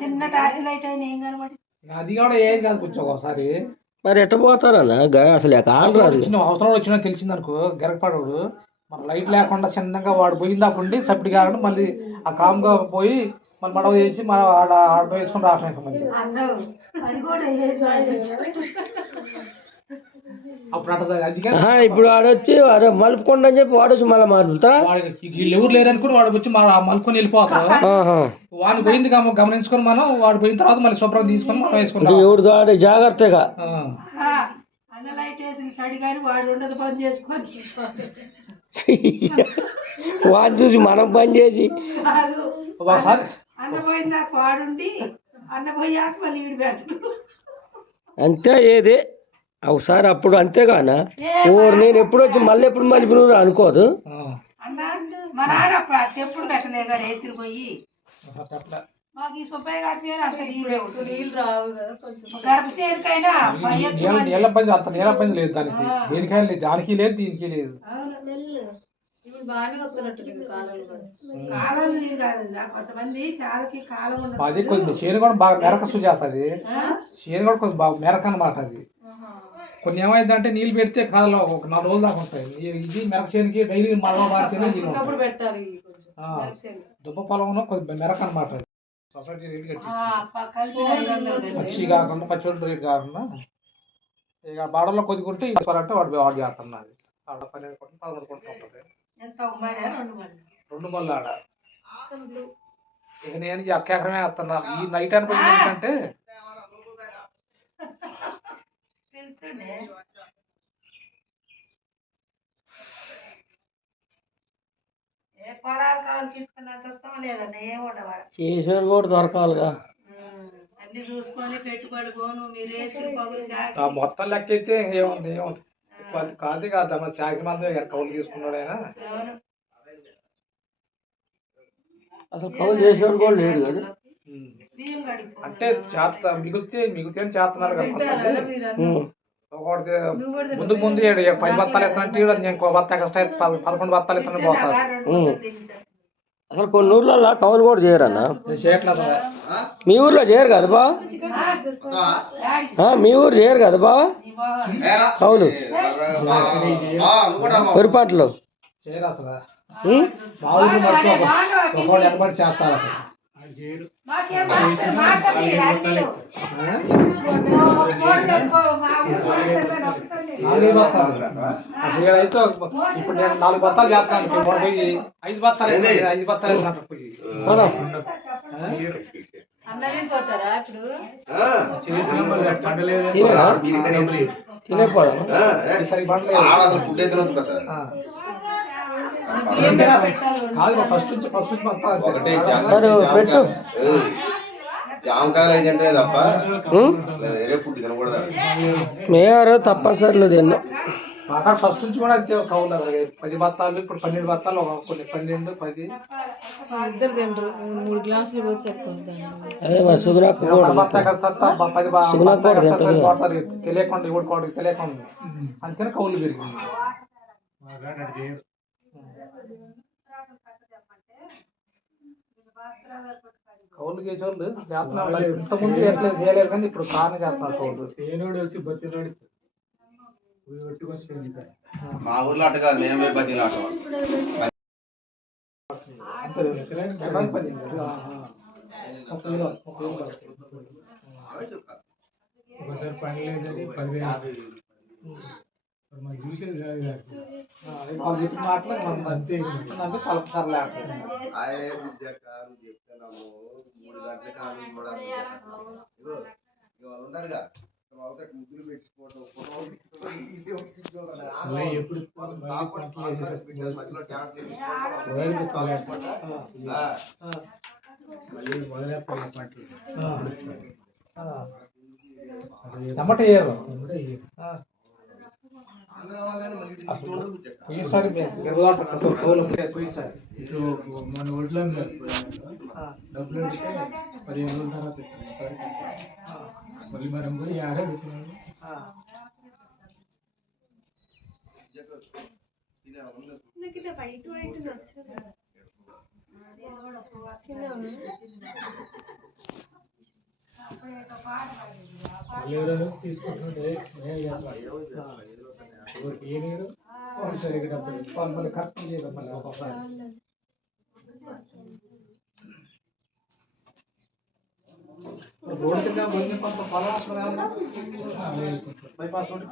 చిన్న torch light అయినా ఏం కనబడి అది కూడా ఏం కాదు కొంచెం ఒకసారి మరి ఎట్ట పోతారన్నా అసలు అవసరం వచ్చినా తెలిసిందనుకో గెరకపడవుడు మన లైట్ లేకుండా చిన్నగా వాడు పోయిందాకుండి సప్పిడి కాకుండా మళ్ళీ ఆ కామ్గా పోయి మళ్ళీ మడవ చేసి మనం ఆడ వేసుకుని రావటం మళ్ళీ అప్పుడు ఇప్పుడు వాడొచ్చి మలుపుకోండి అని చెప్పి వాడొచ్చి మళ్ళీ మారుతా వీళ్ళు ఎవరు లేరనుకుని వాడు వచ్చి మలుపుకొని వెళ్ళిపోతారు వాడు పోయింది గమనించుకొని మనం వాడు పోయిన తర్వాత మళ్ళీ శుభ్రం తీసుకొని మనం వేసుకుంటాం ఎవడు వాడే జాగ్రత్తగా వాడు చూసి మనం పని చేసి అంతే ఏది ఒకసారి అప్పుడు అంతేగానా ఊరు నేను ఎప్పుడు వచ్చి మళ్ళీ ఎప్పుడు మళ్ళీ అనుకోదు నీళ్ళ పని అంత నీళ్ళ పని లేదు దానికి దేనికైనా లేదు దానికి లేదు దీనికి లేదు అది కొంచెం చేను కూడా బాగా మెరక సుజాతది చేను కూడా కొంచెం బాగా మెరక అనమాట అది కొన్ని ఏమైందంటే నీళ్ళు పెడితే కాలంలో ఒక 4 రోజులు దాకా ఉంటాయి ఇది మెరక చేనుకి డైలీ మరవ మారితేనే దుబ్బ పొలంలో కొంచెం మెరక అనమాట సొసైటీ రేట్ పచ్చి కాకుండా పచ్చి రేట్ కాకుండా ఇక బాడల్లో కొద్దిగుంటే అంటే వాడు చేస్తున్నది ఆడ 12 కోట్లు 13 కోట్లు ఉంటుంది 2 మళ్ళీ ఆడ ఇక నేను అక్క ఎకరమే వేస్తున్నా ఈ నైట్ అనుకుంటే ఏంటంటే చేసేవారు కూడా దొరకాలిగా మొత్తం లెక్క అయితే ఏముంది కాదు కాదమ్మా శాఖ మంది కౌలు తీసుకున్నాడైనా అసలు కౌలు చేసేవాడు కూడా లేడు కదా అంటే మిగిలితే చేస్తున్నారు కదా ఒకటి ముందు 10 బత్తాలు ఎత్తానంటే ఇంకో బత్త ఎక్స్ట్రా 11 బత్తాలు ఎత్తానని పోతారు అసలు కొన్ని ఊర్లలో కౌలు కూడా చేయరన్నా చేయట్లేదు మీ ఊర్లో చేయరు కదా బా మీ ఊరు చేయరు కదా బా కౌలు వరి పంటలు చేయరు అసలు మా ఊరు ఒకటి ఎనబడి చేస్తారు అసలు అయితే ఇప్పుడు నేను 4 బత్తాలు చేస్తాను పోయి 5 బత్తాలు 5 బత్తాలు పోయి మేయారు తప్పనిసరి తిన్నా అక్కడ ఫస్ట్ నుంచి కూడా అంతే కౌలు 10 బత్తాలు ఇప్పుడు 12 బత్తాలు కొన్ని 12 10 ఇద్దరు తింటారు 3 గ్లాసులు పోసి అదే మరి సుగుణాకు తెలియకుండా ఇవ్వడుకోవడానికి తెలియకుండా అందుకని కౌలు పెరిగింది కౌలు చేసేవాళ్ళు చేస్తున్నారు ఇంతకుముందు ఎట్లా చేయలేదు కానీ ఇప్పుడు కారణం చేస్తున్నారు కౌలు వచ్చి బతిలాడి మా ఊర్లో అట్ట కాదు మేమే బతిలు ఆట ఒకసారి పని లేదని 10,000 చూసేది కాదు మాటలు అంతే కలుపుతారులే ఉంటారుగా ముగ్గులు పెట్టుకోవడం ఎప్పుడు టమాటా వేయరు పోయినసారి మన ఒడ్లో డబ్బులు ఇస్తే 15 రోజుల తర్వాత మళ్ళీ మనం పోయి 50 పెట్టినాము తీసుకుంటుంటే మళ్ళీ కరెక్ట్ చేయడం మళ్ళీ ఒక్కొక్కసారి రోడ్డు కింద పోయి కొంత పొలం వస్తుంది బైపాస్ రోడ్